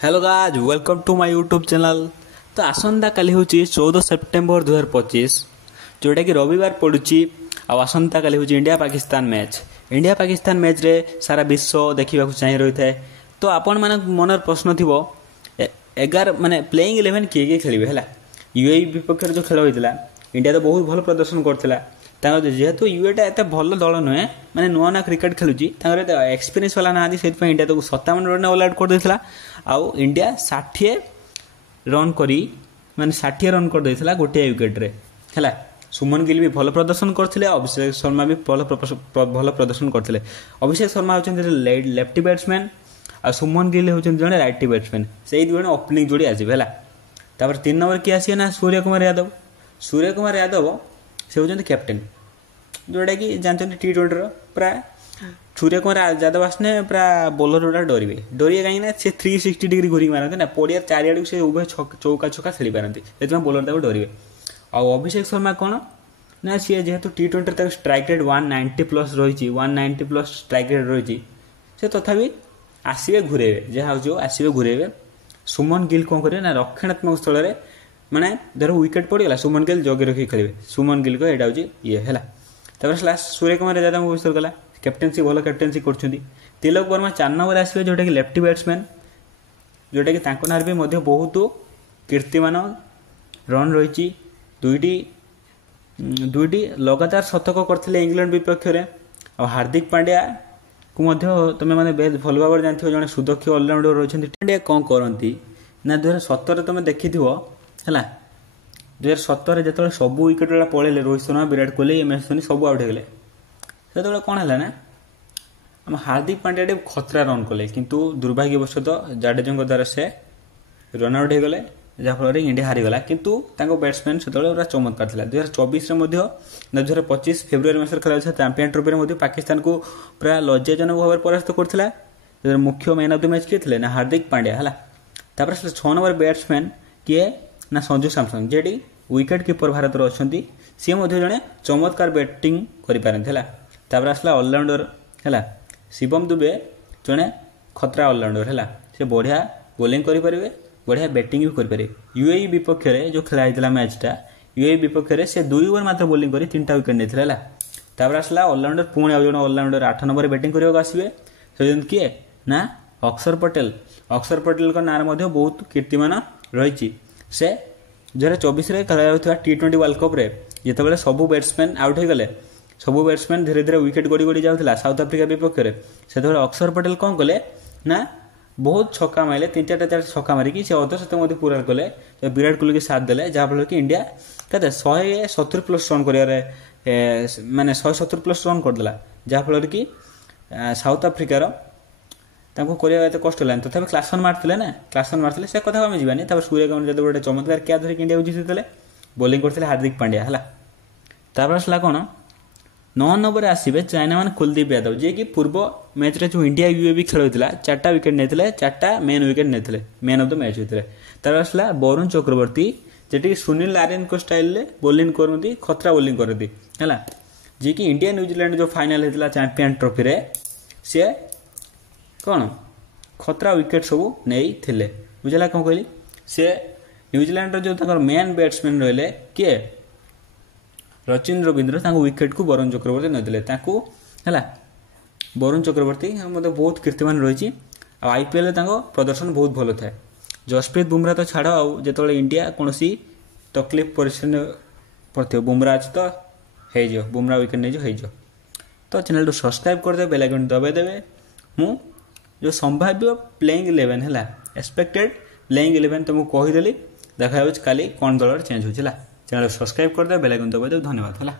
Hello guys welcome to my YouTube channel. तो आसंता काली हूँ 14 सेप्टेम्बर 2025 जोटा कि रविवार पड़ुची। आसंता काली हूँ इंडिया पाकिस्तान मैच रे सारा विश्व देखा चाहिए रही है। तो आपण मान मन प्रश्न थी 11 माने प्लेइंग 11 किए खेलिए है। यूएई विपक्ष जो खेल होता इंडिया तो बहुत भल प्रदर्शन करता। जेहेतु यूएटा एत भल दल नुहे मैंने नुआ नुआ क्रिकेट खेलुची एक्सपीरियंस वाला ना से इंडिया तो 57 रन ऑल आउट कर देता। आउ इंडिया 60 रन करी माने 60 रन कर देता गोटे विकेट रे है। सुमन गिल भी भल प्रदर्शन करते, अभिषेक शर्मा भी भल प्रदर्शन करते। अभिषेक शर्मा होती लेफ्टी बैट्समैन और सुमन गिल होती जड़े राइटी बैट्समैन से ओपनिंग जोड़ी आसवे है। 3 नंबर किए आसे ना सूर्य कुमार यादव से होती कैप्टेन जोटा कि जानते T20 प्राय सूर्य कुमार यादव आसने प्राय बोलर गुड़ा डरवे कहीं 360 डिग्री घूरी मारते ना पड़िया चारिआड़ से उभय चौका छक्का खेली पारती से बोलर डरवे। और अभिषेक शर्मा कौन ना सी जेहेतु T20 स्ट्राइक रेट 190+ रही 190+ स्ट्राइक रेट रही से तथापि आसवे घूरेवे जहाँ हो आसवे घूरेवे। सुमन गिल कौन करेंगे ना रक्षणात्मक स्थल में माने धर विकेट पड़गला सुमन गिल जगे रखी खेलेंगे। सुमन गिल को यहाँ हूँ ये है। सूर्य कुमार यादव विषय गला कैप्टेनसी भल कैप्टेनसी कर। तिलक वर्मा 4 नंबर आसवे जोटा कि लेफ्टी बैट्समैन जोटा कि नार भी बहुत कीर्तिमान रन रही। दुईटी लगातार शतक करते इंग्लैंड विपक्ष में। और हार्दिक पांड्या को तुम मैंने बेहद भल भाव जानते जड़े सुदक्ष अलराउंडर रही। पांड्या कौन करती ना 2017 तुम देखी है 2017 जो सब विकेट गुड़ा पलैले रोहित शर्मा विराट कोहली MS धोनी सब आउट होगले से कौन है ना आम हार्दिक पांड्या खतरा रन कले किंतु दुर्भाग्यवशतः जाडेजा द्वारा से रन आउट होगले जहाँफल इंडिया हारीगला। किंतु बैट्समैन से पूरा चमत्कार था। 2024 में 2025 फेब्रुआरी मास खेल चैंपियन ट्रॉफी में पाकिस्तान को पूरा लज्जाजनक भाव में परास्त करता। मुख्य मैन ऑफ द मैच किए थे ना हार्दिक पांड्या है। 6 नंबर बैट्समैन किए ना Sanju Samson JD wicket keeper Bharat अच्छा सी जड़े चमत्कार बैटिंग कर आसला अलराउंडर है शिवम दुबे जड़े खतरा अलराउंडर है। से बढ़िया बोलिंग करें बढ़िया बैटिंग भी करें। यूएई विपक्ष में जो खेला होता मैचटा यूएई विपक्ष में से 2 ओवर मात्र बोलिंग कर 3टा विकेट नहीं है। आसला अलराउंडर पुणी आज जड़े अलराउंडर 8 नंबर बैटिंग करने आसवे से किए ना अक्षर पटेल का नाम बहुत कीर्तिमान रही। से 2024 में खेला T20 वर्ल्ड कप रे जिते सबू बैट्समैन आउट हो गले सबू बैट्समैन धीरे धीरे विकेट गड़ी गड़ी जाता साउथ आफ्रिका विपक्ष में से अक्षर पटेल कौन कले ना बहुत छक्का मारे 3-4 छक्का मारिकी से अधशतक पूरा कले विराट कोहली के साथ देले जहाँफल कि इंडिया कहते 170+ रन कर माने 170+ रन करदेला जहाँफल कि साउथ आफ्रिकार करने कष्ट है। तथा क्लासन मारते से कथा आम जानी। सूर्य कुमार यादव गोटे चमत्कार क्या धरिक इंडिया जीते बोलिंग करते हार्दिक पांड्या है। आसला कौन 9 नंबर आसवे चाइना मान कुलदीप यादव जी की पूर्व मैच रे जो इंडिया यूएई खेल होता 4टा विकेट नहीं 4टा मेन विकेट नहीं मैन ऑफ द मैच होते। आसला वरुण चक्रवर्ती जी सुनील नारायण को स्टाइल रे बोलिंग करती खतरा बोलिंग करती है जी की इंडिया न्यूजीलैंड जो फाइनल होता चैंपियन ट्रॉफी रे सी कौन खतरा विकेट सब नहीं थे बुझला कौन कहली से न्यूजीलैंड जो मेन बैट्समैन रहिले किए रचिन रवींद्र विकेट को वरुण चक्रवर्ती नहीं है। वरुण चक्रवर्ती बहुत कीर्तिमान रही। आईपीएल प्रदर्शन बहुत भल थाए। जसप्रीत बुमराह तो छाड़ जो इंडिया कौन तकलीफ परिस्थिति पड़े बुमराह अच्छे तो हो बुमराह विकेट नहीं जो तो चैनल को सब्सक्राइब करदे बेल आइकन दबाई देवे। मु जो संभाव्य प्लेइंग 11 है एक्सपेक्टेड प्लेइंग 11 तुमको कहीदेली देखा काली कौन दल चेंज होगा। चैनल सब्सक्राइब करदे बेल आइकन दबाई देव। धन्यवाद है।